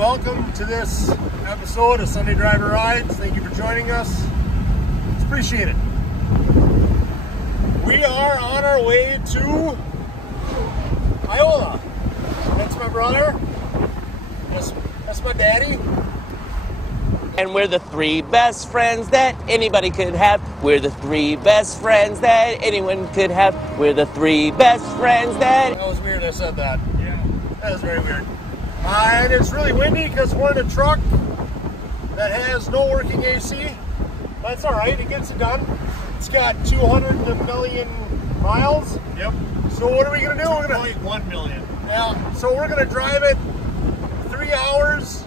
welcome to this episode of Sunday Driver Rides. Thank you for joining us. It's appreciated. We are on our way to Iola. That's my brother. That's my daddy. And we're the three best friends that anybody could have. We're the three best friends that anyone could have. We're the three best friends that... That was weird I said that. Yeah. That was very weird. And it's really windy because we're in a truck that has no working AC. That's all right. It gets it done. It's got 200 million miles. Yep. So what are we going to do? We're going to 1 million. Yeah. So we're going to drive it 3 hours,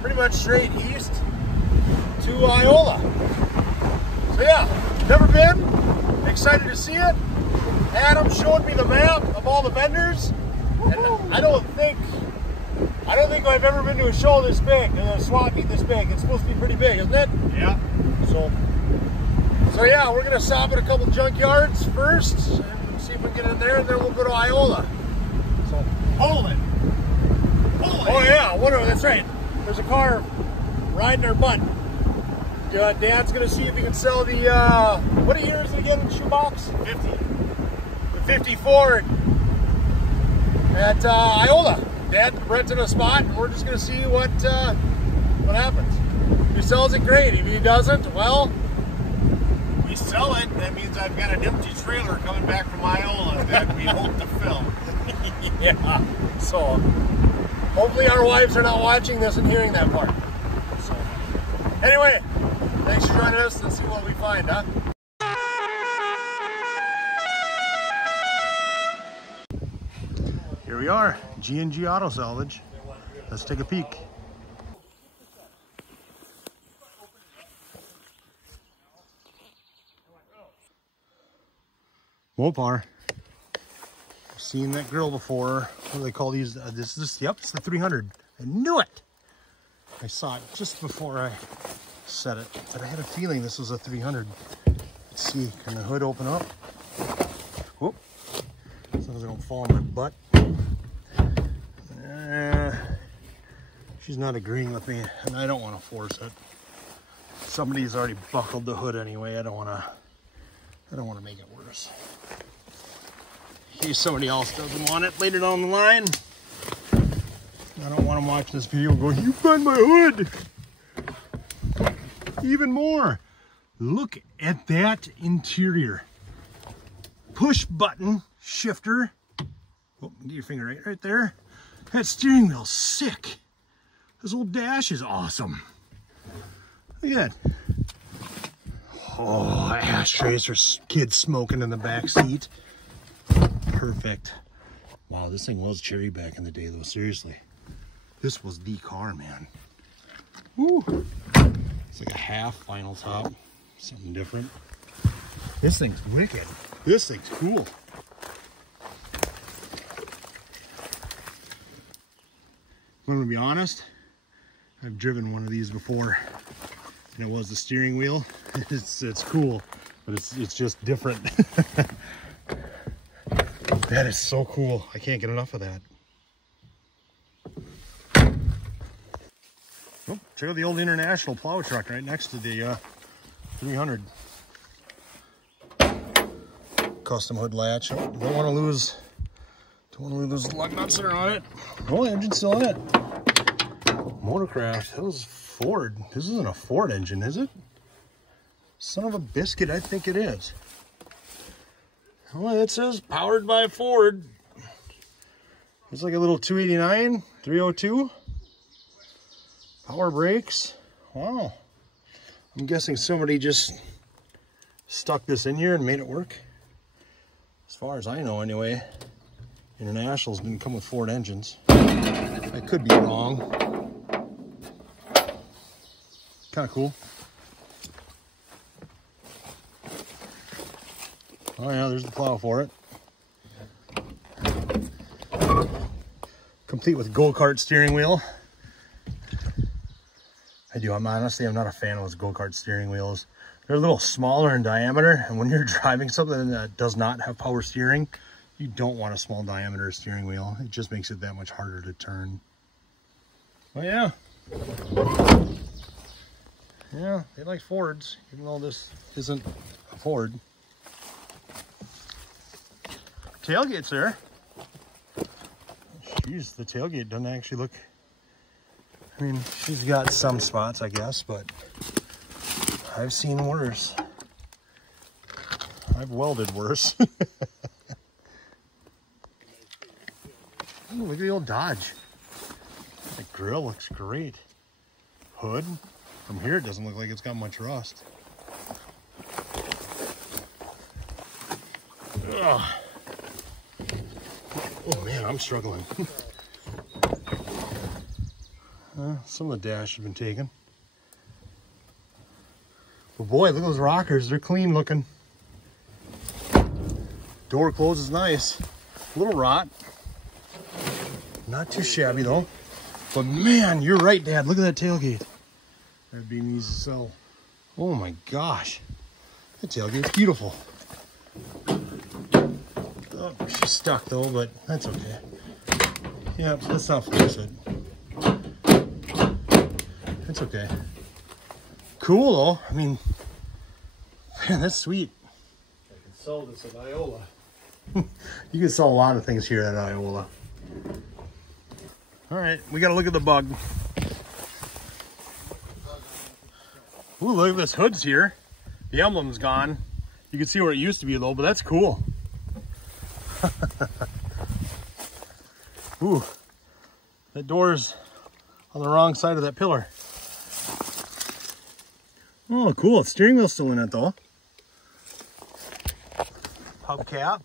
pretty much straight east to Iola. So yeah, never been. Excited to see it. Adam showed me the map of all the vendors, and I don't think I've ever been to a show this big, a swap meet this big. It's supposed to be pretty big, isn't it? Yeah. So yeah, we're gonna stop at a couple junkyards first and see if we can get in there, and then we'll go to Iola. So Poland. Oh yeah, that's right. There's a car riding our butt. Dad's gonna see if he can sell the what year is it again? Shoebox? 50. The 50 Ford at Iola. Dad rented a spot, and we're just gonna see what happens. If he sells it, great. If he doesn't, well, we sell it. That means I've got an empty trailer coming back from Iola that we hope to fill. Yeah. So hopefully our wives are not watching this and hearing that part. So anyway, thanks for joining us. Let's see what we find, huh? Here we are, G&G Auto Salvage. Let's take a peek. Mopar. I've seen that grill before. What do they call these? Yep, it's the 300. I knew it. I saw it just before I said it, but I had a feeling this was a 300. Let's see, can the hood open up? Whoop. As long as I don't fall on my butt. She's not agreeing with me, and I don't want to force it. Somebody's already buckled the hood anyway. I don't want to make it worse. In case somebody else doesn't want it later down the line. I don't want them watching this video and going, "You found my hood!" Even more. Look at that interior. Push button shifter. Oh, get your finger right there. That steering wheel's sick. This old dash is awesome. Look at that. Oh, ashtrays for kids smoking in the back seat. Perfect. Wow, this thing was cherry back in the day though, seriously. This was the car, man. Woo. It's like a half final top. Something different. This thing's wicked. This thing's cool. I'm gonna be honest, I've driven one of these before, and it was the steering wheel. It's cool, but it's just different. That is so cool. I can't get enough of that. Oh, check out the old International plow truck right next to the 300. Custom hood latch. Oh, don't want to lose those lug nuts that are on it. Oh, the engine's still in it. Motorcraft. That was Ford. This isn't a Ford engine, is it? Son of a biscuit, I think it is. Well, it says powered by Ford. It's like a little 289, 302. Power brakes. Wow. I'm guessing somebody just stuck this in here and made it work. As far as I know, anyway. Internationals didn't come with Ford engines. I could be wrong. Kind of cool. Oh yeah, there's the plow for it. Complete with go-kart steering wheel. I'm not a fan of those go-kart steering wheels. They're a little smaller in diameter, and when you're driving something that does not have power steering, you don't want a small diameter steering wheel. It just makes it that much harder to turn. Oh yeah. Yeah, they like Fords, even though this isn't a Ford. Tailgate's there. Jeez, the tailgate doesn't actually look... I mean, she's got some spots, I guess, but I've seen worse. I've welded worse. Ooh, look at the old Dodge. The grill looks great. Hood. From here, it doesn't look like it's got much rust. Ugh. Oh man, I'm struggling. Some of the dash has been taken. Well, boy, look at those rockers. They're clean looking. Door closes nice. A little rot. Not too shabby though. But man, you're right, Dad. Look at that tailgate. That'd be easy to sell. Oh my gosh. That tailgate's beautiful. Oh, she's stuck though, but that's okay. Yeah, let's not force it. That's okay. Cool though. I mean, man, that's sweet. I can sell this at Iola. You can sell a lot of things here at Iola. All right, we got to look at the bug. Ooh, look at this hood's here. The emblem's gone. You can see where it used to be though, but that's cool. Ooh, that door's on the wrong side of that pillar. Oh, cool. The steering wheel's still in it though. Hubcap.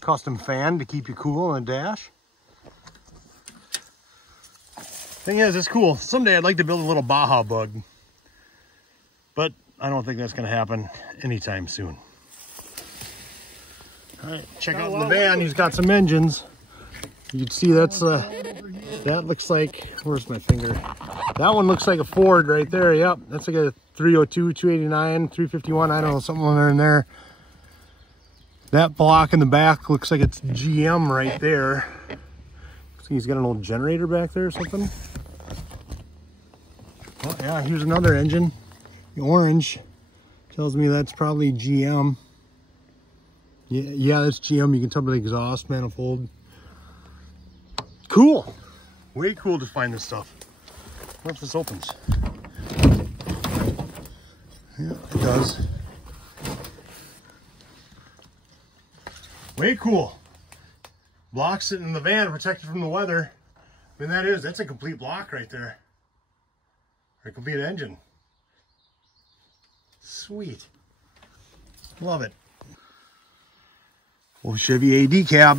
Custom fan to keep you cool on the dash. Thing is, it's cool. Someday I'd like to build a little Baja bug, but I don't think that's going to happen anytime soon. All right, check out the van. He's got some engines. You can see that's that looks like, where's my finger? That one looks like a Ford right there. Yep, that's like a 302, 289, 351. I don't know, something in there. That block in the back looks like it's GM right there. Looks like he's got an old generator back there or something. Oh yeah, here's another engine. The orange tells me that's probably GM. Yeah, that's GM. You can tell by the exhaust manifold. Cool. Way cool to find this stuff. What if this opens? Yeah, it does. Way cool. Block sitting in the van, protected from the weather. I mean, that's a complete block right there. Or a complete engine. Sweet. Love it. Old Chevy AD cab.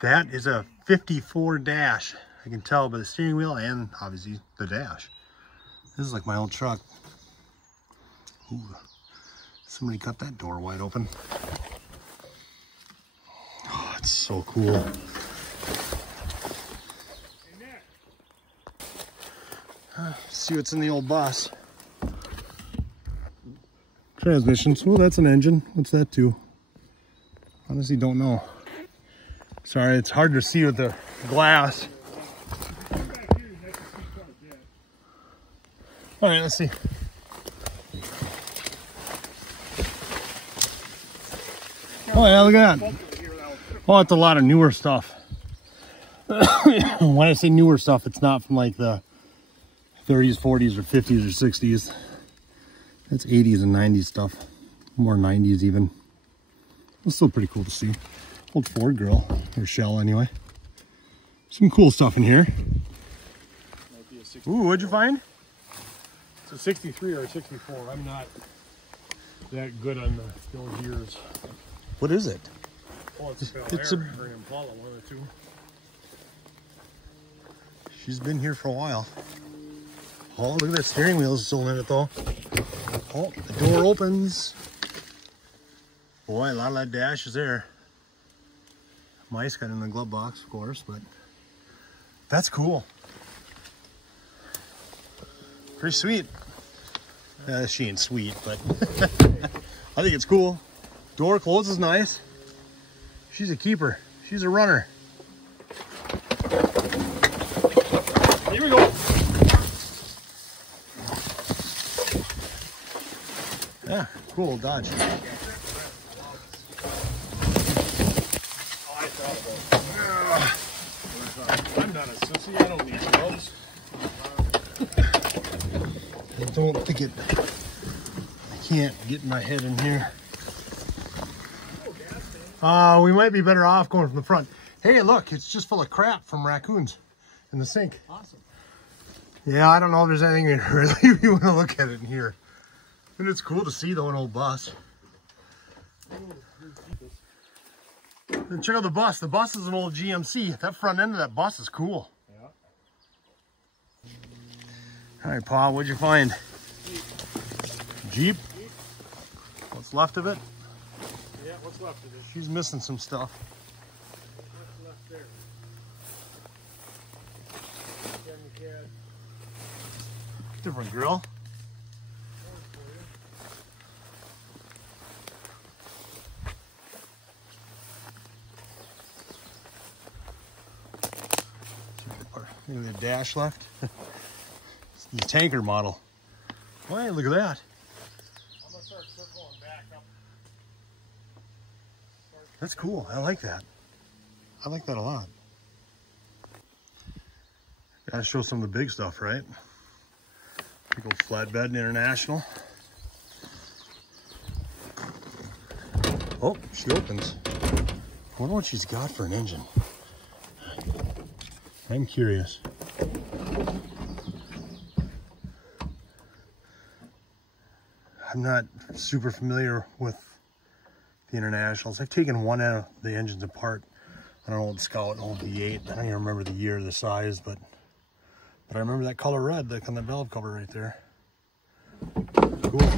That is a 54 dash. I can tell by the steering wheel and obviously the dash. This is like my old truck. Ooh. Somebody cut that door wide open. Oh, it's so cool. See what's in the old bus. Transmissions. Oh, that's an engine. What's that do? Honestly, don't know. Sorry, it's hard to see with the glass. All right, let's see. Oh yeah, look at that. Oh, it's a lot of newer stuff. When I say newer stuff, it's not from like the 30s, 40s, or 50s, or 60s. That's 80s and 90s stuff. More 90s even. It's still pretty cool to see. Old Ford grill, or shell anyway. Some cool stuff in here. Ooh, what'd you find? It's a 63 or a 64. I'm not that good on those years. What is it? Oh, it's a or an Impala, one of the two. She's been here for a while. Oh, look at that steering wheel is still in it though. Oh, the door opens. Boy, a lot of that dash is there. Mice got in the glove box, of course, but that's cool. Pretty sweet. She ain't sweet, but I think it's cool. Door closes nice. She's a keeper. She's a runner. Here we go. Yeah, cool Dodge. I'm not a sissy. I don't need gloves. I don't think it. I can't get my head in here. We might be better off going from the front. Hey, look, it's just full of crap from raccoons in the sink. Awesome. Yeah, I don't know if there's anything in really if you want to look at it in here. And it's cool to see though, an old bus. And check out the bus. The bus is an old GMC. That front end of that bus is cool. Yeah. All right, Paul, what'd you find? Jeep. What's left of it? Yeah, what's left of it? She's missing some stuff. What's left there? Different grill. Maybe the dash left. It's the tanker model. Why, look at that. I'm gonna start circling back up. That's cool. I like that. I like that a lot. Gotta show some of the big stuff, right? Big old flatbed International. Oh, she opens. I wonder what she's got for an engine. I'm curious. I'm not super familiar with the Internationals. I've taken one of the engines apart on an old Scout, an old V8. I don't even remember the year or the size, but I remember that color red, like on the valve cover right there. Cool.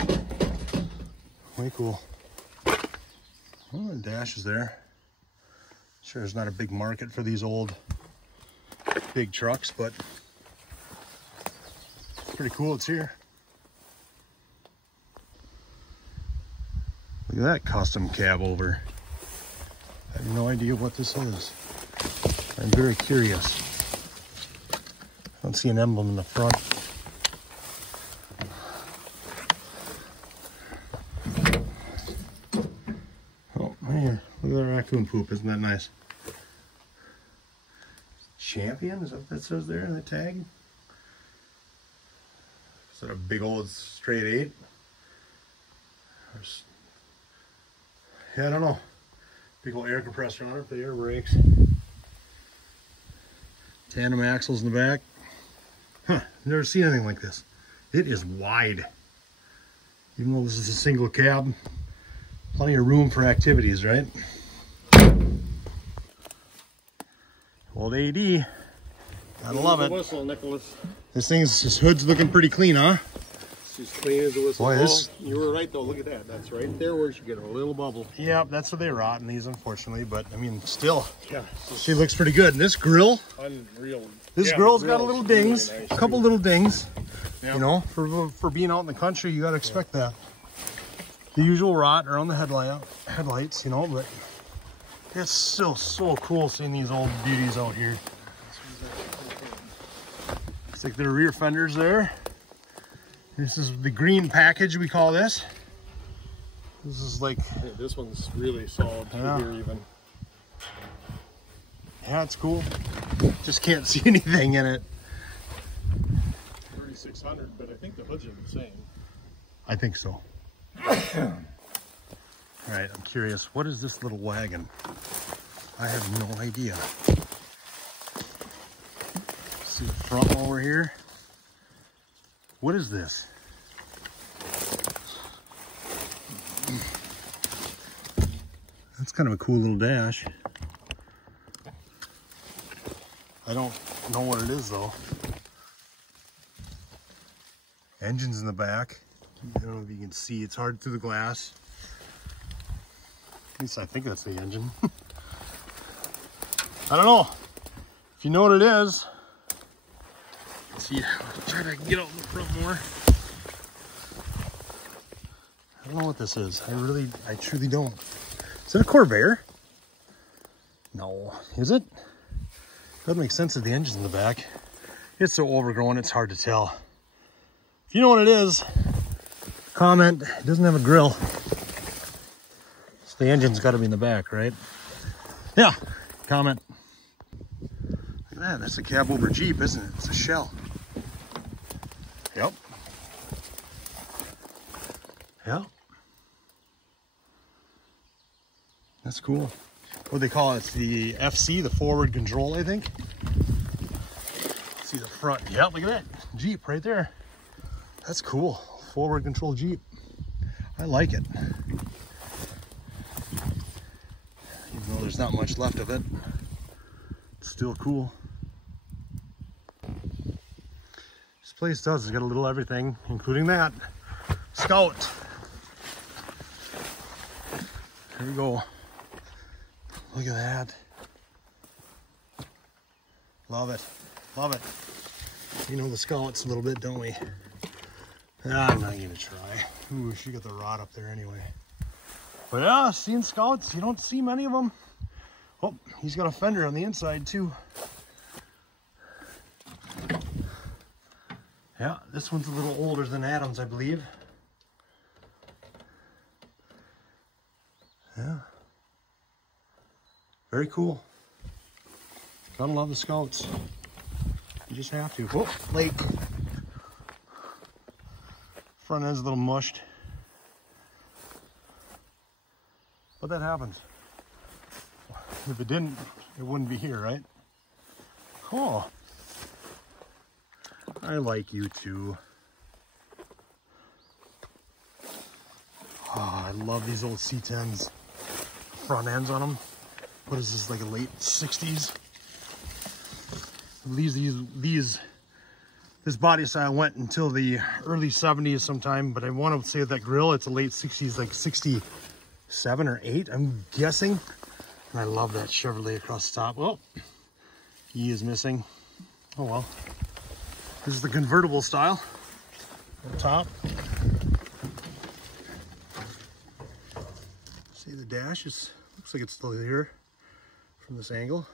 Way cool. Oh, the dash is there. Sure, there's not a big market for these old big trucks, but it's pretty cool it's here. Look at that custom cab over. I have no idea what this is. I'm very curious. I don't see an emblem in the front. Oh man, look at that raccoon poop. Isn't that nice? Champion, is that what that says there in the tag? Is that a big old straight 8? Yeah, I don't know. Big old air compressor on it, the air brakes. Tandem axles in the back. Huh, never seen anything like this. It is wide. Even though this is a single cab, plenty of room for activities, right? Old AD. I love it. Whistle, Nicholas. This thing's hood's looking pretty clean, huh? She's clean as a whistle. Boy, this... You were right though. Look at that. That's right there where she get a little bubble. Yeah, that's where they rot in these, unfortunately. But I mean, still, yeah, she looks pretty good. And this grill, unreal. This grill's got a little dings, really nice, a couple little dings. Yep. You know, for being out in the country, you got to expect that. The usual rot around the headlights, you know, but it's still so cool seeing these old beauties out here. Looks like their rear fenders there. This is the green package, we call this. This is like... Yeah, this one's really solid through here even. Yeah, it's cool. Just can't see anything in it. 3600, but I think the hoods are the same. I think so. All right, I'm curious. What is this little wagon? I have no idea. See the front while we're here. What is this? That's kind of a cool little dash. I don't know what it is though. Engine's in the back. I don't know if you can see. It's hard through the glass. At least I think that's the engine. I don't know. If you know what it is, let's see. I'll try to get out in the front more. I don't know what this is. I truly don't. Is that a Corvair? No, is it? Doesn't make sense that the engine's in the back. It's so overgrown, it's hard to tell. If you know what it is, comment. It doesn't have a grill. So the engine's got to be in the back, right? Yeah, comment. Look at that, that's a cab over Jeep, isn't it? It's a shell. Yep. Yep. That's cool. What do they call it? It's the FC, the forward control, I think. See the front. Yep, look at that. Jeep right there. That's cool. Forward control Jeep. I like it. Even though there's not much left of it, it's still cool. This place does. It's got a little everything, including that. Scout. Here we go. Look at that. Love it. Love it. You know the Scouts a little bit, don't we? I'm not going to try. Ooh, she got the rod up there anyway. But yeah, seeing Scouts, you don't see many of them. Oh, he's got a fender on the inside too. Yeah, this one's a little older than Adam's, I believe. Yeah. Very cool. Gotta love the Scouts. You just have to. Whoa, lake. Front end's a little mushed. But that happens. If it didn't, it wouldn't be here, right? Oh. I like you too. Oh, I love these old C10s. Front ends on them. What is this, like a late 60s? This body style went until the early 70s sometime, but I want to say that grill, it's a late 60s, like 67 or 8, I'm guessing. And I love that Chevrolet across the top. Oh, he is missing. Oh well. This is the convertible style on top. See the dash is, looks like it's still here from this angle.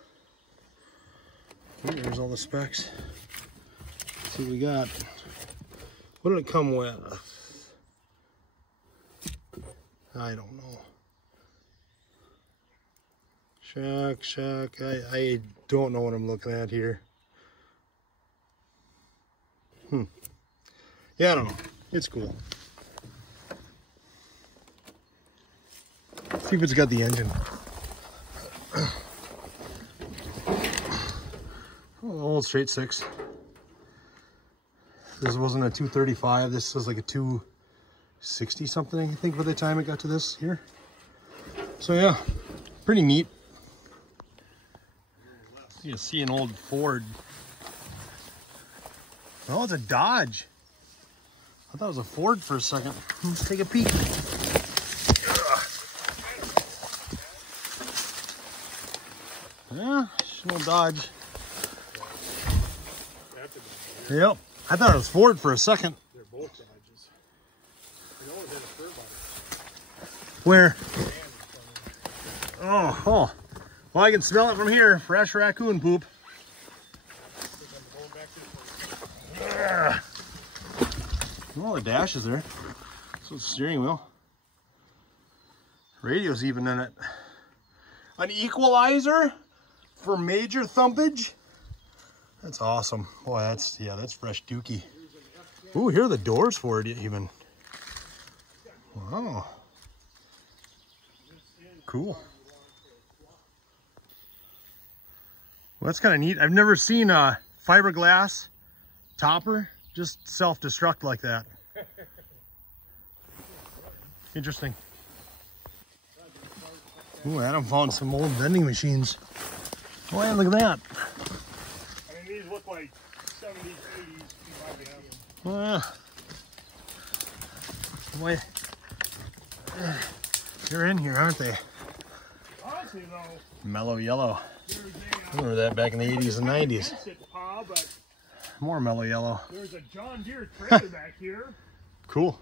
Okay, there's all the specs. Let's see what we got. What did it come with? I don't know. Shock. I don't know what I'm looking at here. Yeah, I don't know. It's cool. Let's see if it's got the engine. Old straight 6. This wasn't a 235. This was like a 260 something, I think, by the time it got to this here. So yeah, pretty neat. You see an old Ford. Oh, it's a Dodge. I thought it was a Ford for a second. Let's take a peek. Yeah, it's an old Dodge. Yep. I thought it was Ford for a second. They're both Dodges. You know, it's in a fur body. Where? Oh. Well, I can smell it from here. Fresh raccoon poop. Well, the dash is there. So it's the steering wheel. Radio's even in it. An equalizer for major thumpage. That's awesome. Boy, that's fresh dookie. Ooh, here are the doors for it even. Wow. Cool. Well, that's kind of neat. I've never seen a fiberglass topper just self-destruct like that. Interesting. Ooh, Adam found some old vending machines. Oh, yeah, look at that. I mean, these look like 70s, 80s. Oh, yeah. Boy, they're in here, aren't they? Honestly, though, Mellow yellow. there's I remember that back in the 80s and 90s. but More mellow yellow. there's a John Deere trailer back here. Cool.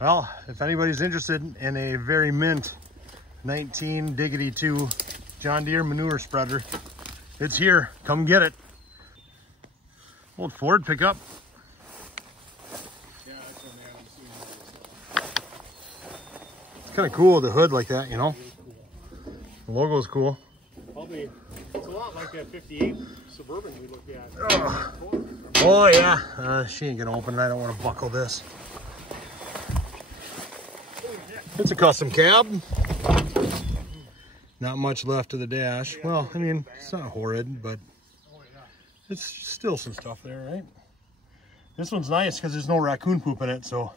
Well, if anybody's interested in a very mint 19 Diggity 2 John Deere manure spreader. It's here. Come get it. Old Ford pickup. Yeah, that's what I haven't seen. It's kind of cool with the hood like that, you know? The logo's cool. Probably, it's a lot like that 58 Suburban we looked at. Oh yeah, she ain't gonna open it. I don't want to buckle this. It's a custom cab. Not much left of the dash. Well, I mean, it's not horrid, but it's still some stuff there, right? This one's nice because there's no raccoon poop in it, so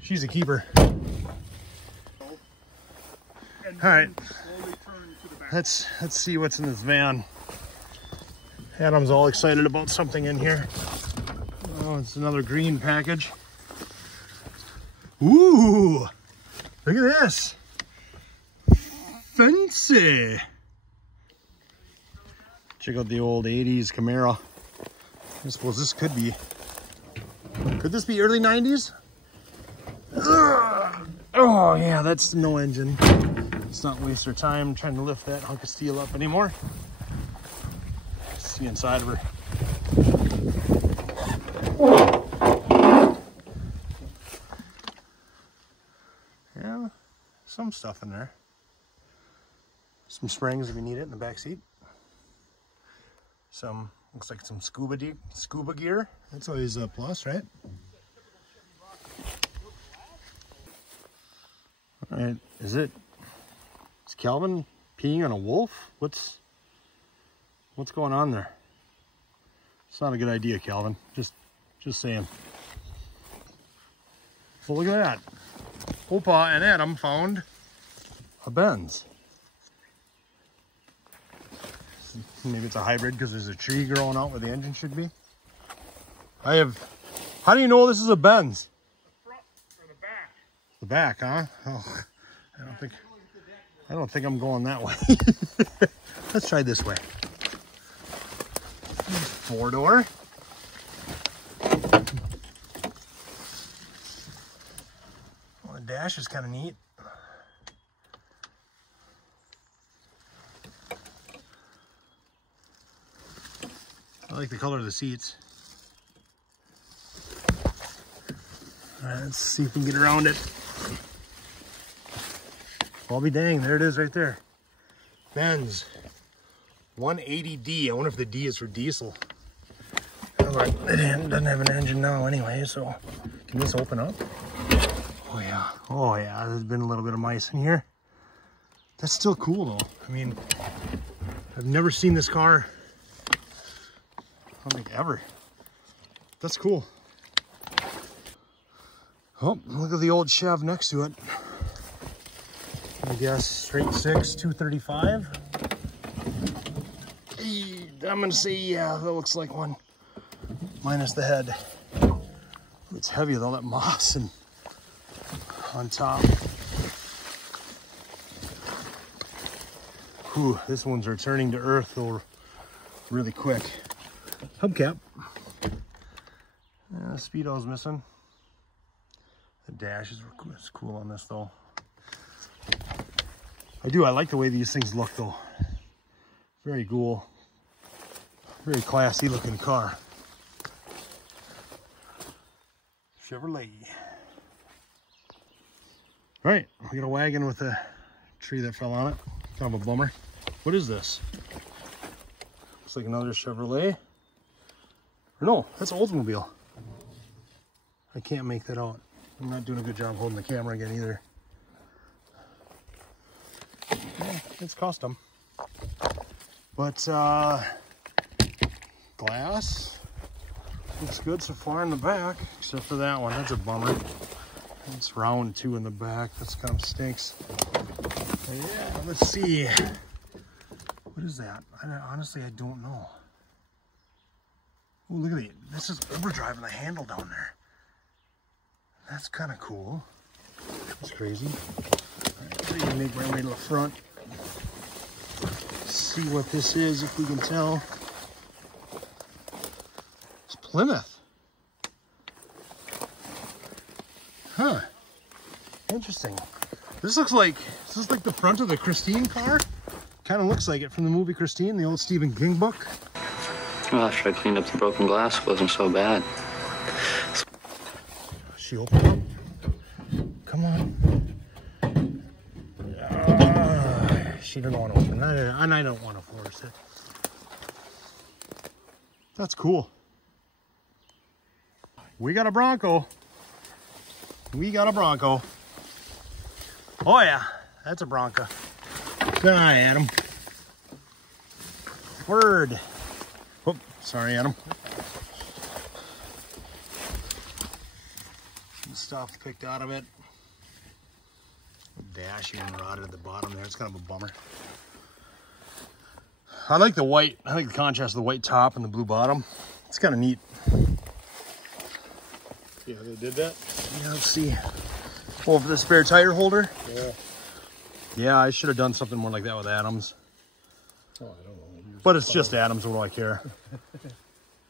she's a keeper. All right, let's see what's in this van. Adam's all excited about something in here. Oh, it's another green package. Ooh, look at this. Fancy. Check out the old 80s Camaro. I suppose this could this be early 90s? Ugh. Oh yeah, that's no engine. Let's not waste our time trying to lift that hunk of steel up anymore. Let's see inside of her. Yeah, some stuff in there. Some springs if you need it in the back seat. Some, looks like some scuba gear. That's always a plus, right? All right, is Calvin peeing on a wolf? What's going on there? It's not a good idea, Calvin. Just saying. So look at that. Opa and Adam found a Benz. Maybe it's a hybrid because there's a tree growing out where the engine should be. How do you know this is a Benz? The front or the back? The back, huh? Oh, I don't think I'm going that way. Let's try this way. 4-door. Well, the dash is kind of neat. I like the color of the seats. All right, let's see if we can get around it. I'll be dang, there it is right there. Benz 180D. I wonder if the D is for diesel. It doesn't have an engine now anyway, so can this open up? Oh yeah, there's been a little bit of mice in here. That's still cool though. I mean, I've never seen this car, I don't think ever. That's cool. Oh, look at the old Chev next to it. I guess straight six, 235. I'm gonna say, yeah, that looks like one. Minus the head. It's heavy though, that moss and on top. Whew, this one's returning to earth though really quick. Hubcap. Yeah, speedo's missing. The dash is cool on this though. I like the way these things look though. Very cool. Very classy looking car. Chevrolet. All right, we got a wagon with a tree that fell on it. Kind of a bummer. What is this? Looks like another Chevrolet. Or no, that's Oldsmobile. I can't make that out. I'm not doing a good job holding the camera again either. Yeah, it's custom. But glass looks good so far in the back, except for that one. That's a bummer. It's round too in the back. That's kind of stinks. Yeah, let's see. What is that? Honestly, I don't know. Oh, look at it. This is overdriving the handle down there. That's kind of cool. That's crazy. All right, so you can make my way to the front. See what this is, if we can tell. It's Plymouth. Huh. Interesting. This looks like, is this like the front of the Christine car? Kind of looks like it from the movie Christine, the old Stephen King book. Well, after I cleaned up the broken glass, it wasn't so bad. She opened up. Come on. She didn't want to open it, and I don't want to force it. That's cool. We got a Bronco. We got a Bronco. Oh yeah, that's a Bronco. Good eye, Adam. Word. Whoop, sorry, Adam. Some stuff picked out of it. Dash even rotted at the bottom there. It's kind of a bummer. I like the white. I like the contrast of the white top and the blue bottom. It's kind of neat. Yeah, they did that? Yeah, let's see. Oh, for the spare tire holder? Yeah. Yeah, I should have done something more like that with Adams. Oh, I don't know. But it's just Adams, what do I care?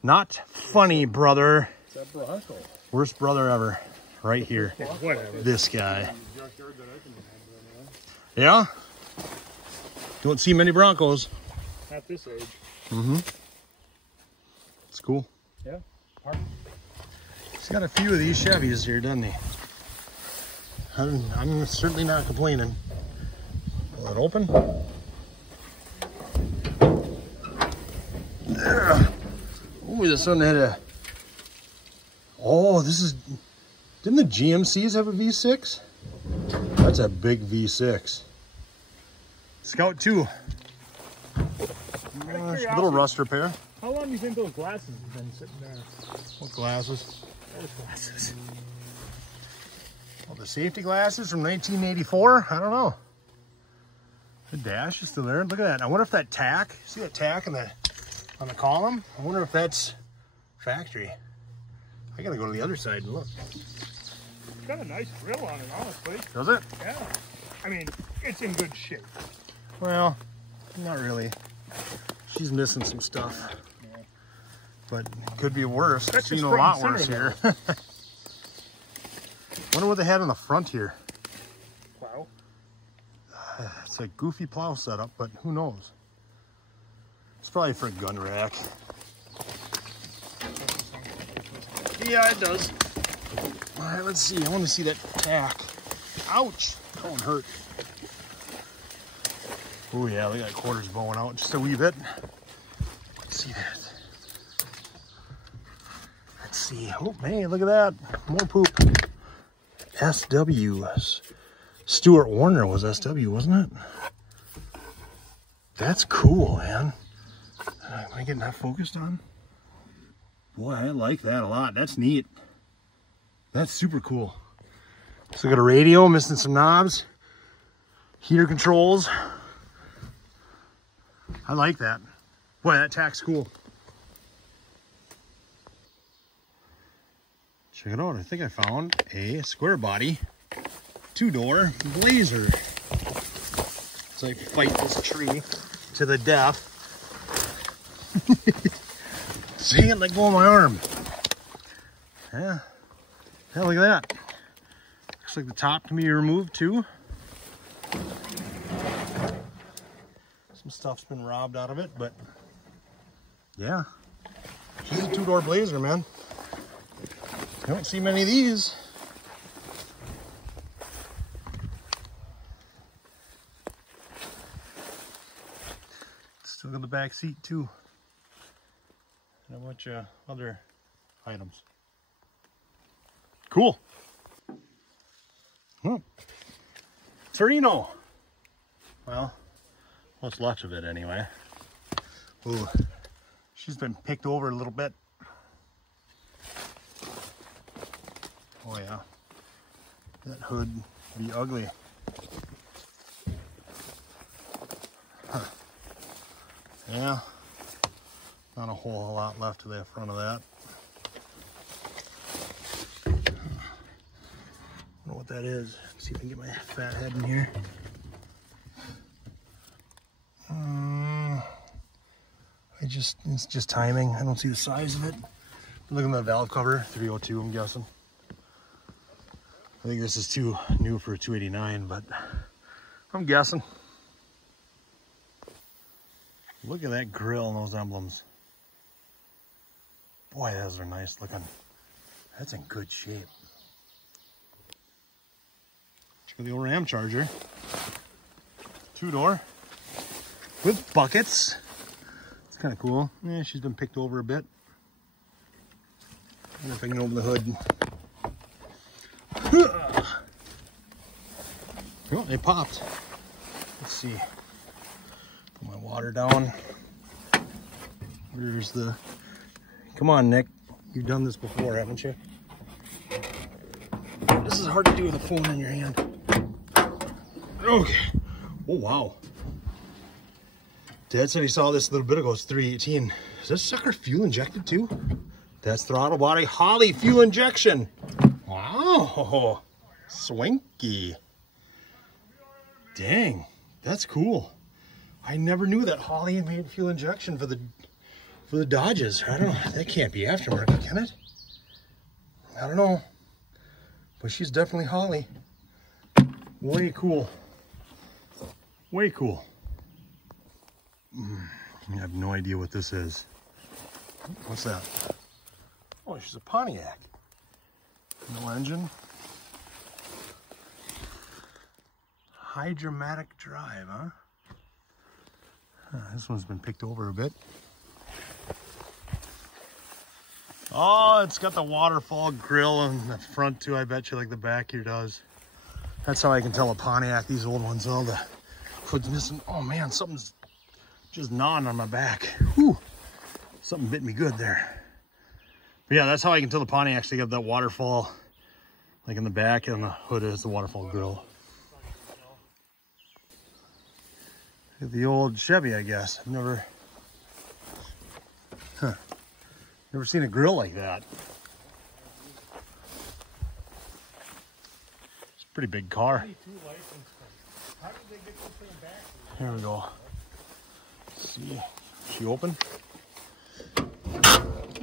Not funny, brother. It's that Bronco. Worst brother ever. Right here. Yeah, whatever. This guy. Junkyard that I can remember. Yeah? Don't see many Broncos. At this age. Mm-hmm. It's cool. Yeah. Park. He's got a few of these Chevys here, doesn't he? I'm certainly not complaining. Will it open? There. Ooh, this one had a... Oh, this is... Didn't the GMCs have a V6? That's a big V6. Scout 2. Little rust repair. How long do you think those glasses have been sitting there? What glasses? Those glasses. Well, the safety glasses from 1984? I don't know. The dash is still there. Look at that. I wonder if that tack, see that tack on the column? I wonder if that's factory. I gotta go to the other side and look. It's got a nice grill on it, honestly. Does it? Yeah. I mean, it's in good shape. Well, not really. She's missing some stuff. Yeah. But it could be worse. I've That's seen just a lot front worse and here. center, Wonder what they had on the front here. Plow. It's a goofy plow setup, but who knows? It's probably for a gun rack. Yeah, it does. All right, let's see. I want to see that tack. Ouch! That one hurt. Oh yeah, look at that quarters bowing out just a wee bit. Let's see that. Let's see. Oh, hey, look at that. More poop. SW. Stuart Warner was SW, wasn't it? That's cool, man. Am I getting that focused on? Boy, I like that a lot. That's neat. That's super cool. So I got a radio, missing some knobs. Heater controls. I like that. Boy, that tack's cool. Check it out. I think I found a square body, 2-door Blazer. So I fight this tree to the death. See it, let go of my arm. Yeah. Hell, look at that. Looks like the top can be removed too. Some stuff's been robbed out of it, but yeah. She's a 2-door Blazer, man. You don't see many of these. Still got the back seat too. And a bunch of other items. Cool. Well, Torino. Well, what's lots of it anyway. Ooh, she's been picked over a little bit. Oh yeah, that hood be ugly. Huh. Yeah, not a whole lot left to the front of that. I don't know what that is. Let's see if I can get my fat head in here. It's just timing. I don't see the size of it. Look at the valve cover, 302, I'm guessing. I think this is too new for a 289, but I'm guessing. Look at that grill and those emblems. Boy, those are nice looking. That's in good shape. Check out the old Ram Charger. 2-door with buckets. It's kind of cool. Yeah, she's been picked over a bit. I wonder if I can open the hood. Oh, they popped. Let's see. Put my water down. Where's the... Come on, Nick. You've done this before, haven't you? This is hard to do with a phone in your hand. Okay. Oh, wow. Dad said he saw this a little bit ago. It's 318. Is this sucker fuel injected too? That's throttle body Holley fuel injection. Wow. Swanky. Dang. That's cool. I never knew that Holley made fuel injection for the Dodges. I don't know. That can't be aftermarket, can it? I don't know. But she's definitely Holley. Way cool. Way cool. I have no idea what this is. What's that? Oh, she's a Pontiac. No engine. Hydromatic drive, huh? This one's been picked over a bit. Oh, it's got the waterfall grill in the front too. I bet you like the back here does. That's how I can tell a Pontiac. These old ones, all the hood's missing. Oh man, something's just gnawing on my back. Whew. Something bit me good there. But yeah, that's how I can tell the Pontiacs. They got that waterfall like in the back, and the hood is the waterfall grill. The old Chevy, I guess. I've never seen a grill like that. It's a pretty big car. Here we go. Let's see, is she open?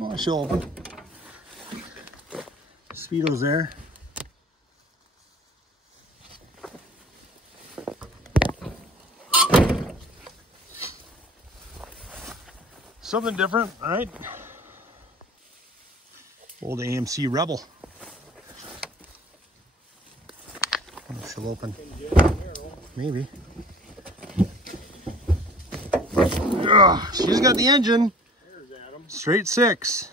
Oh, she'll open. Speedo's there. Something different, right? Old AMC Rebel. I wonder if she'll open. Maybe. Ugh, she's got the engine. Straight 6.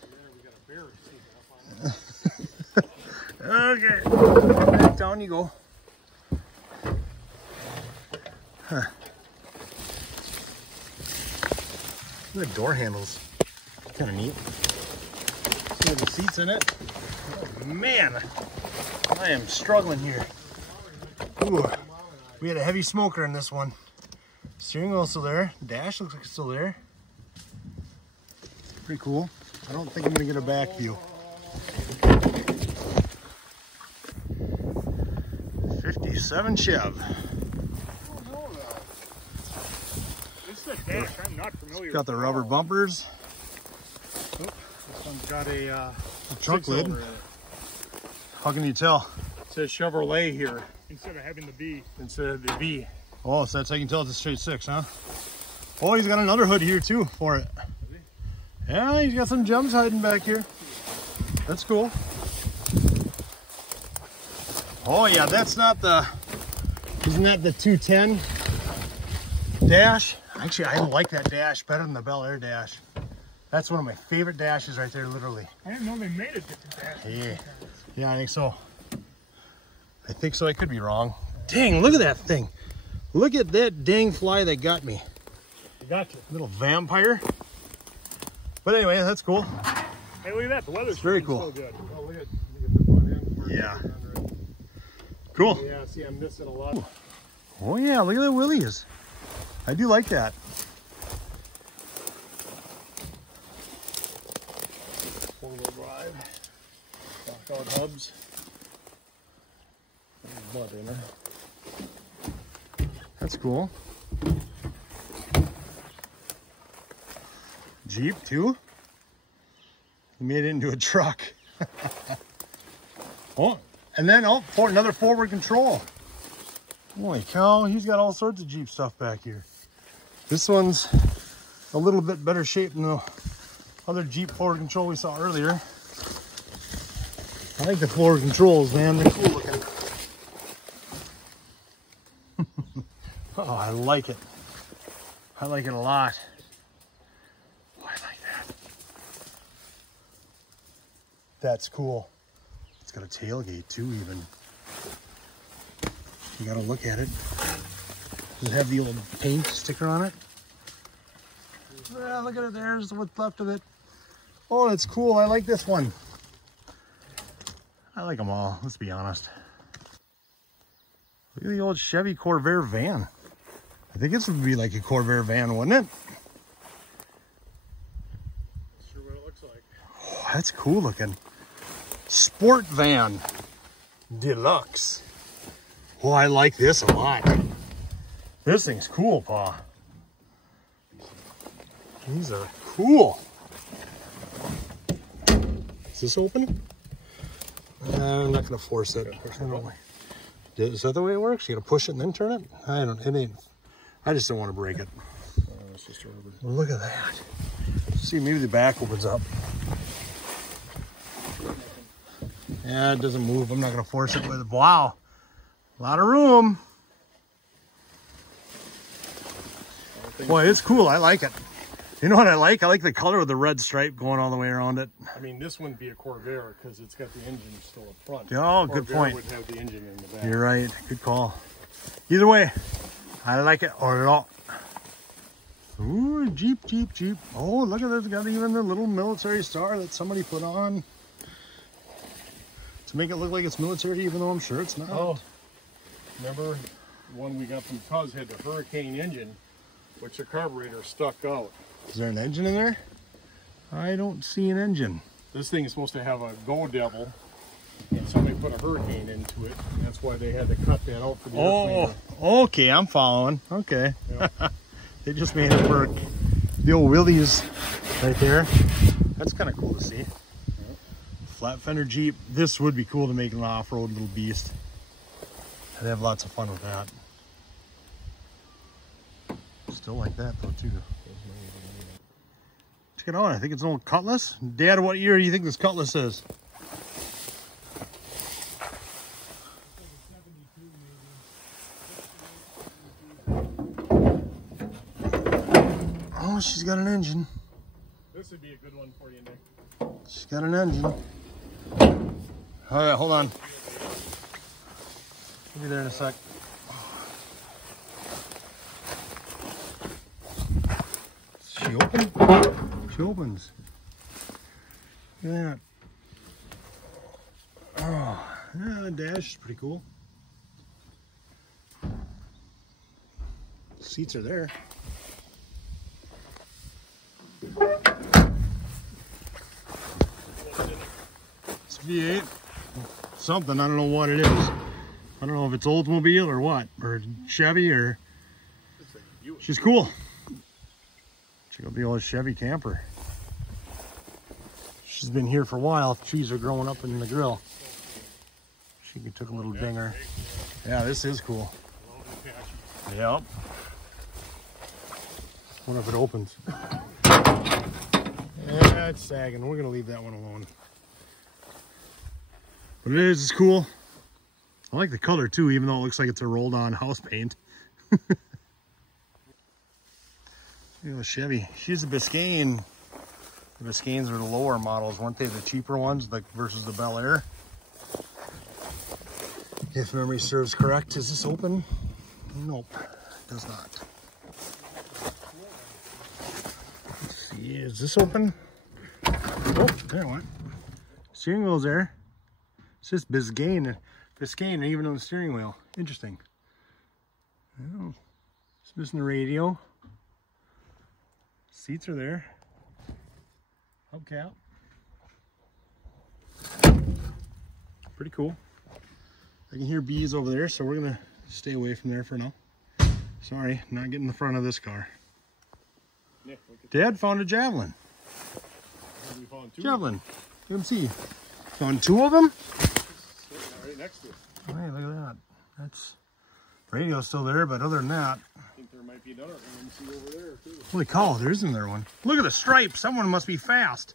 Okay. Back down you go. Huh. The door handles. Kind of neat. See the seats in it. Oh, man, I am struggling here. Ooh, we had a heavy smoker in this one. Steering wheel still there. Dash looks like it's still there. Pretty cool. I don't think I'm gonna get a back view. 57 Chev. I'm not familiar. It's got the rubber bumpers. Oh, this one's got a trunk lid. How can you tell? It says Chevrolet here instead of having the B. Instead of the B. Oh, so that's how you can tell it's a straight 6, huh? Oh, he's got another hood here too for it. Yeah, he's got some gems hiding back here. That's cool. Oh yeah, that's not the, isn't that the 210 dash? Actually, I like that dash better than the Bel Air dash. That's one of my favorite dashes right there, literally. I didn't know they made a different dash. Yeah, yeah, I think so. I think so, I could be wrong. Dang, look at that thing. Look at that dang fly that got me. I got you. Little vampire. But anyway, that's cool. Hey, look at that. The weather's very cool. So good. Oh, look at the front end. Yeah. Cool. Yeah, see, I'm missing a lot. Oh yeah, look at the wheelies. I do like that. Four-wheel drive. Knockout hubs. Butt in there. That's cool. Jeep too. He made it into a truck. Oh, And then, oh, for another forward control. Holy cow, he's got all sorts of Jeep stuff back here. This one's a little bit better shape than the other Jeep forward control we saw earlier. I like the forward controls, man. They're cool looking. Oh, I like it. I like it a lot. Oh, I like that. That's cool. It's got a tailgate too, even. You gotta look at it. Does it have the old paint sticker on it? Yeah, look at it. There's what's left of it. Oh, that's cool. I like this one. I like them all, let's be honest. Look at the old Chevy Corvair van. I think this would be like a Corvair van, wouldn't it? Sure what it looks like. Oh, that's cool looking. Sport van deluxe. Oh, I like this a lot. This thing's cool, Pa. These are cool. Is this open? I'm not gonna force it. Is that the way it works? You gotta push it and then turn it? It ain't. I just don't want to break it. Well, look at that. See, maybe the back opens up. Yeah, it doesn't move. I'm not gonna force it with it. Wow. A lot of room. Boy, it's cool. I like it. You know what I like? I like the color of the red stripe going all the way around it. I mean, this wouldn't be a Corvair because it's got the engine still up front. Oh, good point. Would have the engine in the back. You're right. Good call. Either way, I like it or not. Ooh, Jeep, Jeep, Jeep. Oh, look at this. Got even the little military star that somebody put on to make it look like it's military, even though I'm sure it's not. Oh, remember the one we got from Cuz had the Hurricane engine, which the carburetor stuck out. Is there an engine in there? I don't see an engine. This thing is supposed to have a Go Devil, and somebody put a Hurricane into it, and that's why they had to cut that out for the air cleaner. Okay, I'm following. Okay. Yeah. They just made it work. The old wheelies right there. That's kind of cool to see. Yeah. Flat fender Jeep. This would be cool to make an off-road little beast. I'd have lots of fun with that. Still like that though too. Check it out. I think it's an old Cutlass. Dad, what year do you think this Cutlass is? Oh, she's got an engine. This would be a good one for you, Nick. She's got an engine. All right, hold on. I'll be there in a sec. She open? She opens. Look at that. Oh, yeah, the dash is pretty cool. Seats are there. It's V8. Something, I don't know what it is. I don't know if it's Oldsmobile or what, or Chevy or... She's cool. Check out the old Chevy camper. She's been here for a while. Trees are growing up in the grill. She took a little dinger. Yeah, this is cool. Yep. Wonder if it opens. Yeah, it's sagging. We're gonna leave that one alone. But it is, it's cool. I like the color too, even though it looks like it's a rolled on house paint. You know, Chevy. She's a Biscayne. The Biscaynes are the lower models, weren't they? The cheaper ones, like versus the Bel Air. If memory serves correct, is this open? Nope, it does not. Let's see, is this open? Oh, there it went. Steering wheel's there. It says Biscayne, even on the steering wheel. Interesting. Oh, it's missing the radio. Seats are there. Hubcap. Pretty cool. I can hear bees over there, so we're gonna stay away from there for now. Sorry, not getting in the front of this car. Nick, Dad found a Javelin. we found two. Javelin. Let me see. Found two of them? right next to it. Hey, look at that. That's radio's still there, but other than that, I think there might be another AMC over there too. holy cow, there is another one. Look at the stripes. Someone must be fast.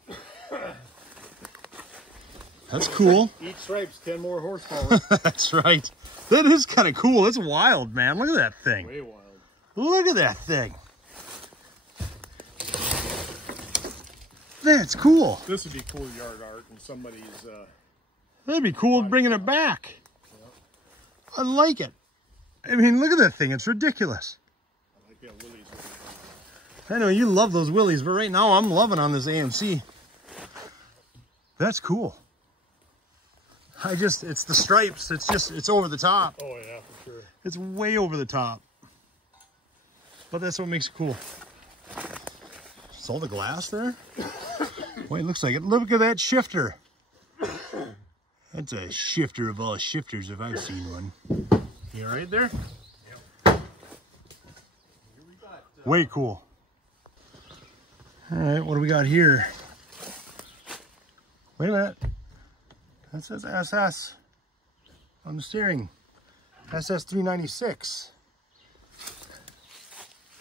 That's cool. Each stripe's 10 more horsepower. That's right. That is kind of cool. It's wild, man. Look at that thing. Way wild. Look at that thing. That's cool. This would be cool yard art and somebody's. That'd be cool bringing it back. I like it. I mean, look at that thing. It's ridiculous. I like that Willys. I know you love those Willies, but right now I'm loving on this AMC. That's cool. It's the stripes. It's over the top. Oh yeah, for sure. It's way over the top. But that's what makes it cool. Is all the glass there? Wait, it looks like it. Look at that shifter. That's a shifter of all shifters if I've seen one. You all right there? Yep. Way cool. All right, what do we got here? Wait a minute. That says SS on the steering. SS 396.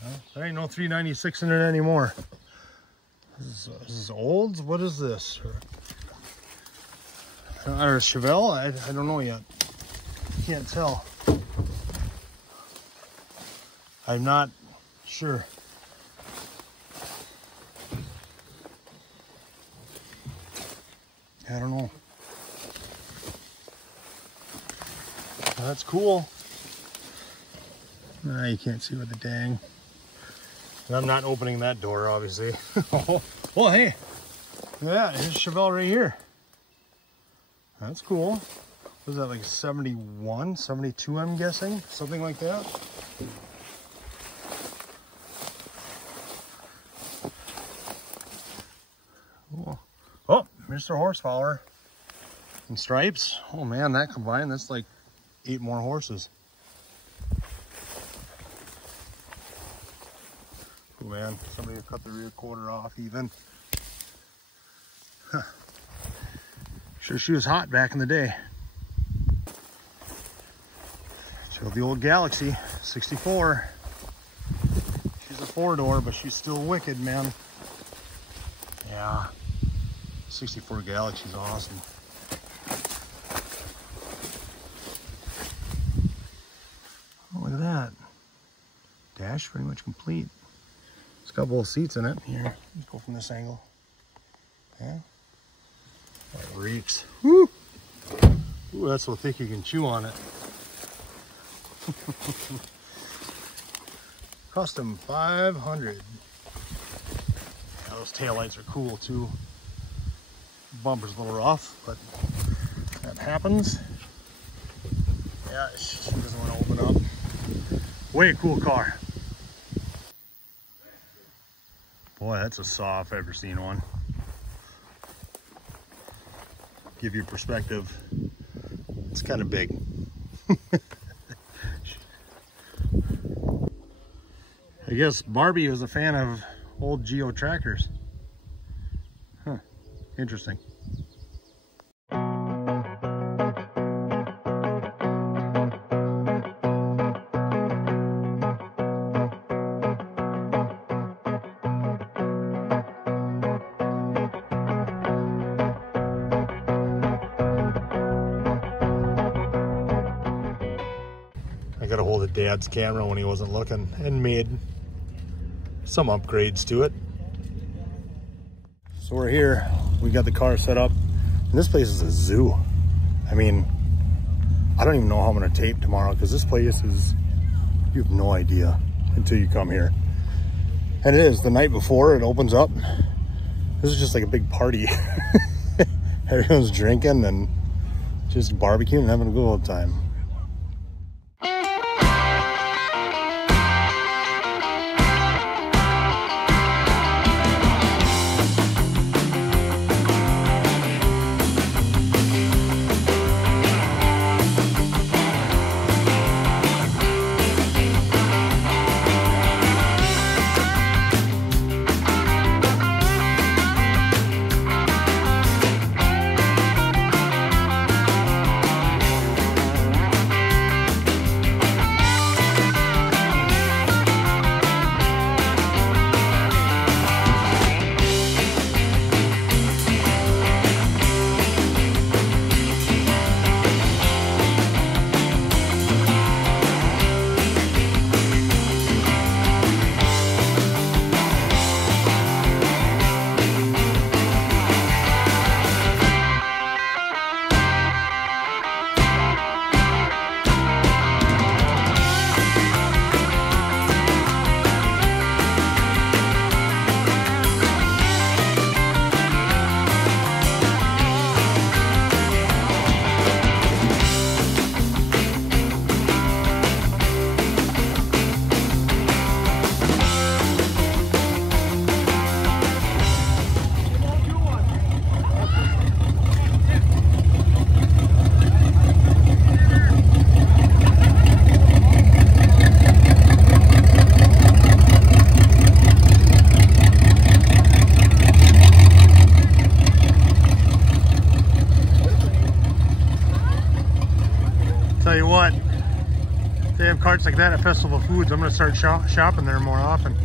Well, there ain't no 396 in it anymore. This is old? What is this? Or Chevelle? I don't know yet. Can't tell. I'm not sure. I don't know. Well, that's cool. Nah, you can't see with the dang. And I'm not opening that door, obviously. Well, hey. Yeah, here's Chevelle right here. That's cool. Was that like 71, 72, I'm guessing? Something like that. Cool. Oh, Mr. Horsepower. And stripes. Oh man, that combined, that's like 8 more horses. Oh man, somebody cut the rear quarter off even. Huh. Sure she was hot back in the day. Showed the old Galaxy 64. She's a 4-door, but she's still wicked, man. Yeah. 64 Galaxy's awesome. Oh, look at that. Dash pretty much complete. It's got both seats in it. Here, let's go from this angle. Yeah. That reeks. Woo! Ooh, that's so thick you can chew on it. Custom 500. Yeah, those taillights are cool too. Bumper's a little rough, but that happens. Yeah, she doesn't want to open up. Way cool car. Boy, that's a saw if I've ever seen one. Give you perspective. It's kind of big. I guess Barbie was a fan of old Geo tractors. Huh, interesting. I got a hold of Dad's camera when he wasn't looking and made some upgrades to it. So we're here, we got the car set up, and this place is a zoo. I mean, I don't even know how I'm gonna tape tomorrow because this place is, you have no idea until you come here. And it is, the night before it opens up, this is just like a big party. Everyone's drinking and just barbecuing and having a good old time. parts like that at Festival of Foods. I'm gonna start shopping there more often.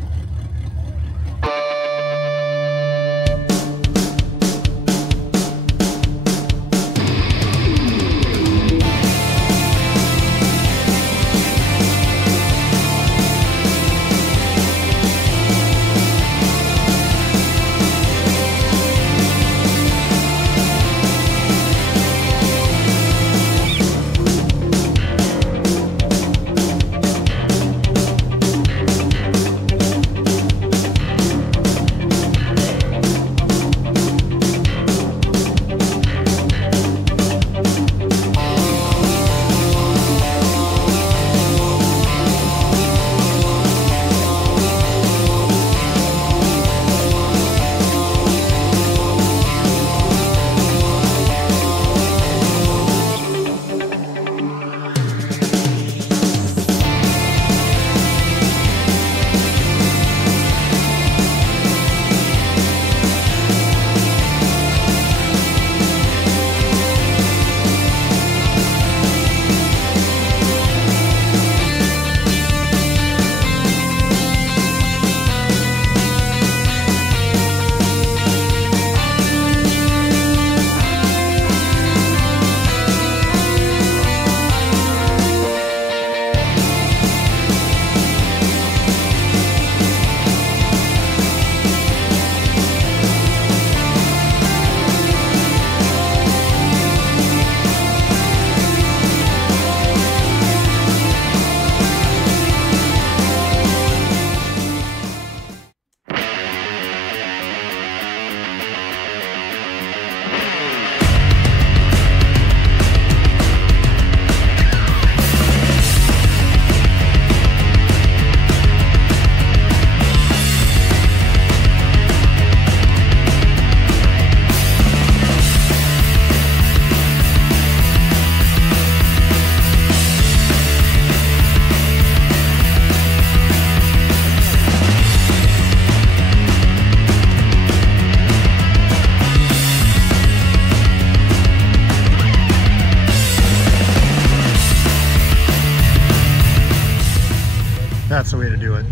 That's the way to do it.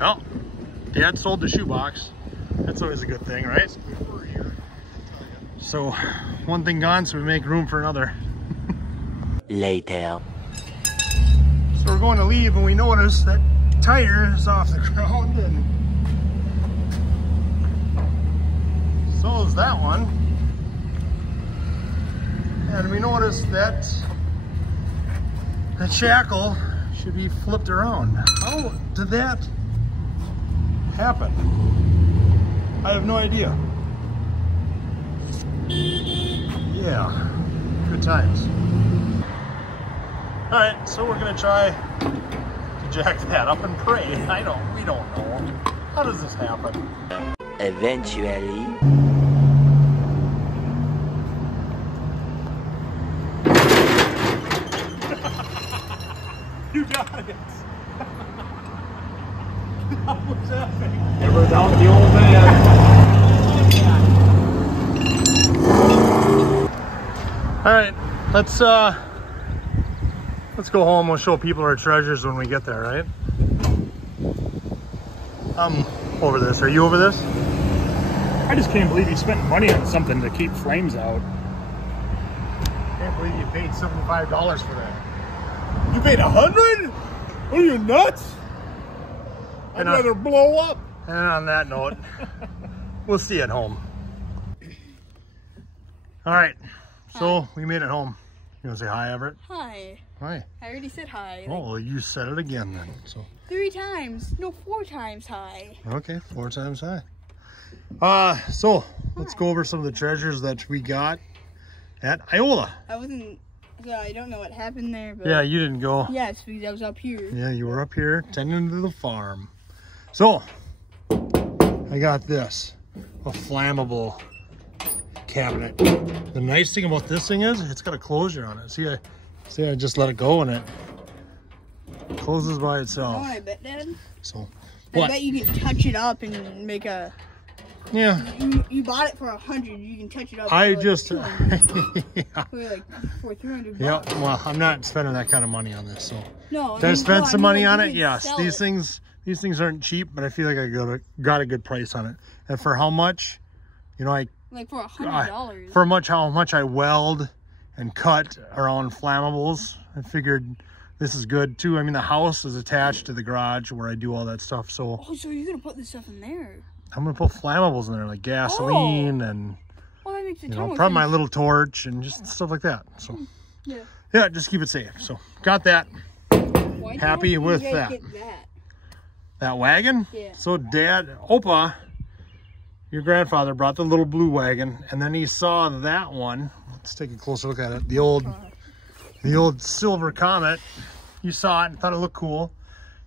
Well, Dad sold the shoebox. That's always a good thing, right? So, one thing gone, so we make room for another. Later. So we're going to leave and we notice that tire is off the ground, and so is that one. And we noticed that the shackle should be flipped around. How did that happen? I have no idea. Yeah, good times. All right, so we're gonna try to jack that up and pray. We don't know. How does this happen? Eventually. You got it. That was epic. Never doubt the old man. All right, let's go home. We'll show people our treasures when we get there, right? I'm over this. Are you over this? I just can't believe you spent money on something to keep flames out. Can't believe you paid $75 for that. You paid $100? Are you nuts? I'd rather blow up. And on that note, we'll see you at home. All right, so we made it home. You want to say hi, Everett? Hi. Hi. I already said hi. Oh, well, you said it again then. So 3 times. No, 4 times hi. okay, 4 times hi. So let's go over some of the treasures that we got at Iola. I don't know what happened there, but Yeah, you didn't go. yes, because I was up here. Yeah, you were up here tending to the farm. So I got this, a flammable cabinet. The nice thing about this thing is it's got a closure on it. See, I just let it go and it closes by itself. You know what I bet, Dad? So I what? bet you can touch it up and make a Yeah. You bought it for 100. You can touch it up. I for just, like yeah. for 300 Yeah, bucks. well, I'm not spending that kind of money on this, so. No, Did I spend some money on you it? can Yes. sell These it. things aren't cheap, but I feel like I got a good price on it. And for how much, you know, Like for $100. for how much I weld and cut around flammables, I figured this is good too. I mean, the house is attached to the garage where I do all that stuff, so. Oh, so you're gonna put this stuff in there? I'm gonna put flammables in there, like gasoline and, Well, that makes a you ton know, more probably my sense. little torch and just stuff like that. So, Yeah. yeah, just keep it safe. So, got that. Why Happy don't you with guys that. Get that? That wagon? Yeah. So Dad, Opa, your grandfather brought the little blue wagon, and then he saw that one. Let's take a closer look at it. The old silver Comet. You saw it and thought it looked cool.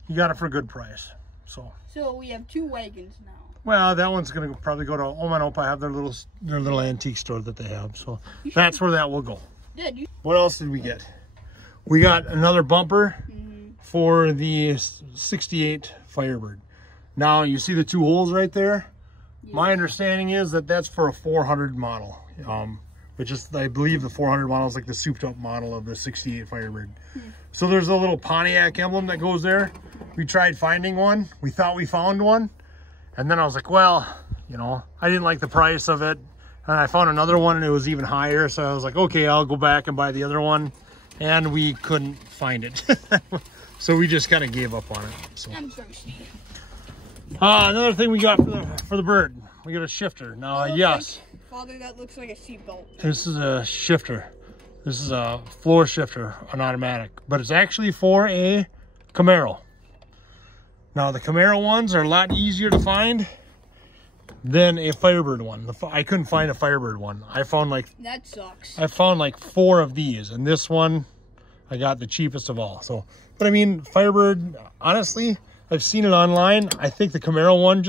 You got it for a good price. So we have 2 wagons now. well, that one's gonna probably go to Oma and Opa. Have their little antique store that they have. So that's where that will go. Yeah, What else did we get? We got another bumper for the 68 Firebird. Now you see the 2 holes right there. My understanding is that that's for a 400 model, which is, I believe the 400 model is like the souped up model of the 68 Firebird. So there's a little Pontiac emblem that goes there. We tried finding one. We thought we found one. And then I was like, well, you know, I didn't like the price of it. And I found another one and it was even higher. So I was like, okay, I'll go back and buy the other one. And we couldn't find it. So we just kind of gave up on it. So. I'm thirsty. Another thing we got for the bird, we got a shifter. Now, yes, Father, that looks like a seatbelt. this is a shifter. This is a floor shifter, an automatic, but it's actually for a Camaro. Now, the Camaro ones are a lot easier to find than a Firebird one. I couldn't find a Firebird one. I found like That sucks. 4 of these, and this one I got the cheapest of all. So, but I mean, Firebird, honestly, I've seen it online. I think the Camaro one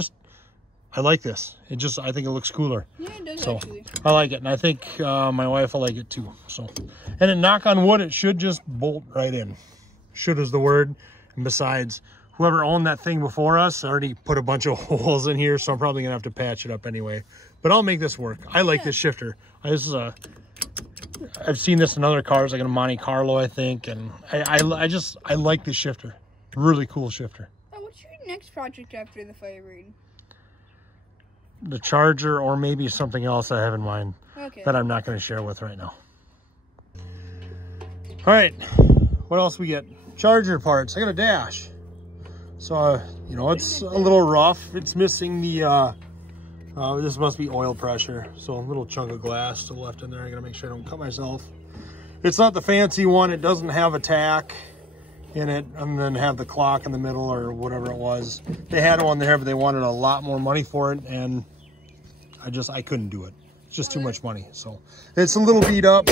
I like this. I think it looks cooler. Yeah, it does So actually. I like it, and I think my wife will like it too. So, and then knock on wood, it should just bolt right in. Should is the word. And besides, whoever owned that thing before us already put a bunch of holes in here, so I'm probably gonna have to patch it up anyway. But I'll make this work. I like this shifter. I've seen this in other cars, like in a Monte Carlo, I think, and I like this shifter. Really cool shifter. Oh, what's your next project after the Firebird? The Charger, or maybe something else I have in mind Okay. that I'm not going to share with right now. All right, what else we get? Charger parts. I got a dash. So, you know, it's a little rough. It's missing the, this must be oil pressure. So a little chunk of glass still left in there. I got to make sure I don't cut myself. It's not the fancy one. It doesn't have a tack in it and then have the clock in the middle or whatever it was. They had one there, but they wanted a lot more money for it, and I couldn't do it. It's just too much money. So it's a little beat up.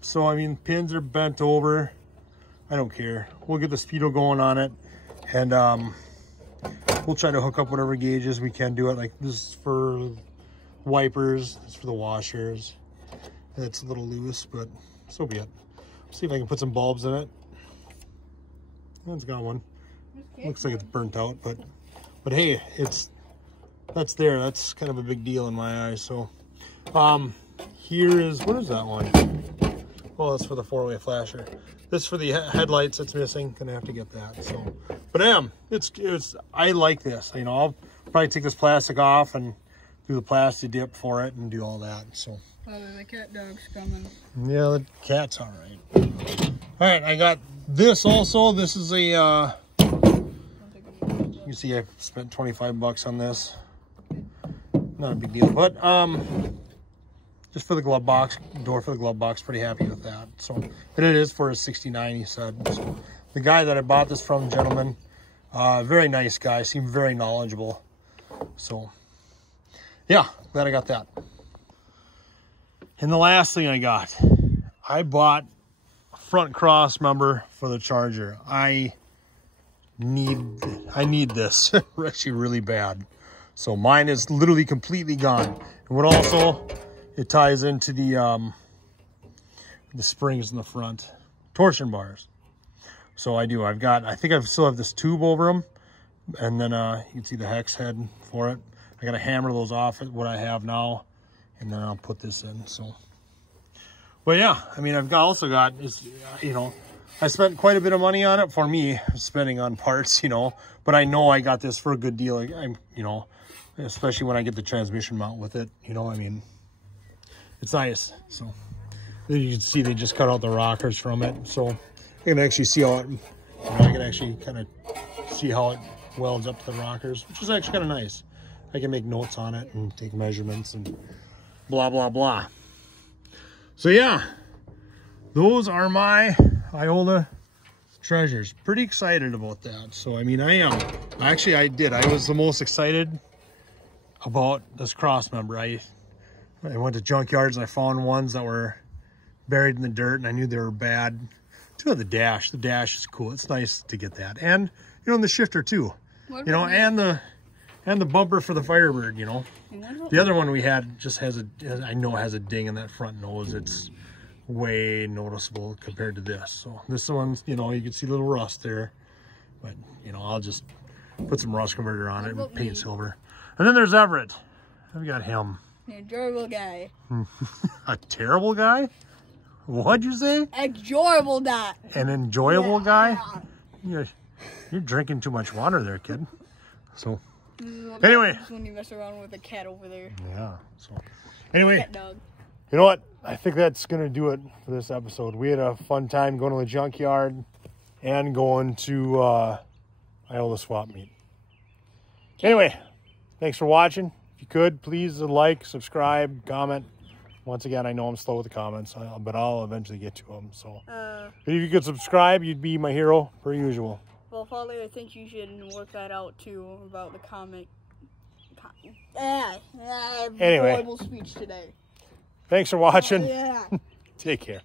So I mean, pins are bent over. I don't care. We'll get the speedo going on it, and we'll try to hook up whatever gauges we can do it. Like this is for wipers, this is for the washers. It's a little loose, but so be it. See if I can put some bulbs in it. It's got one. Looks like it's burnt out, but hey, that's there. That's kind of a big deal in my eyes. So here is, what is that one? Oh, that's for the 4-way flasher. This for the headlights. It's missing. Gonna have to get that. So, but I like this. You know, I'll probably take this plastic off and do the plastic dip for it and do all that. So. Oh, the cat dog's coming. Yeah, the cat's all right. All right, I got this also. This is a, you see I spent 25 bucks on this. Not a big deal, but just for the glove box, door for the glove box, pretty happy with that. So, and it is for a 69, he said. So, the guy that I bought this from, gentleman, very nice guy, seemed very knowledgeable. So, yeah, glad I got that. And the last thing I bought a front cross member for the Charger. I need this actually really bad. So mine is literally completely gone. And what also, it ties into the springs in the front, torsion bars. So I think I still have this tube over them, and then you can see the hex head for it. I got to hammer those off at what I have now, and then I'll put this in. So, but yeah, I mean, I've also got, you know, I spent quite a bit of money on it for me, spending on parts, you know, but I know I got this for a good deal. I'm, you know, especially when I get the transmission mount with it, you know, I mean, it's nice. So you can see they just cut out the rockers from it. So I can actually see how it, you know, I can actually kind of see how it welds up to the rockers, which is actually kind of nice. I can make notes on it and take measurements and blah, blah, blah. So yeah, those are my Iola treasures. Pretty excited about that. So, I mean, I am. Actually, I was the most excited about this cross member. I went to junkyards and I found ones that were buried in the dirt, and I knew they were bad. Too bad the dash. The dash is cool. It's nice to get that. And, you know, and the shifter too. You know, and the bumper for the Firebird, you know. The other one we had just has I know has a ding in that front nose. It's way noticeable compared to this. So this one's, you know, you can see a little rust there, but you know, I'll just put some rust converter on it and paint silver. And then there's Everett. I've got him. An enjoyable guy. A terrible guy? What'd you say? Enjoyable guy. An enjoyable guy? You're drinking too much water there, kid. So anyway, When you mess around with a cat over there. yeah. So anyway, Cat dog. you know what? I think that's gonna do it for this episode. We had a fun time going to the junkyard and going to Iola swap meet. Anyway, thanks for watching. If you could, please like, subscribe, comment. Once again, I know I'm slow with the comments, but I'll eventually get to them. So if you could subscribe, you'd be my hero per usual. Well, Father, I think you should work that out too about the comic. Anyway. Horrible speech today. Thanks for watching. Yeah. Take care.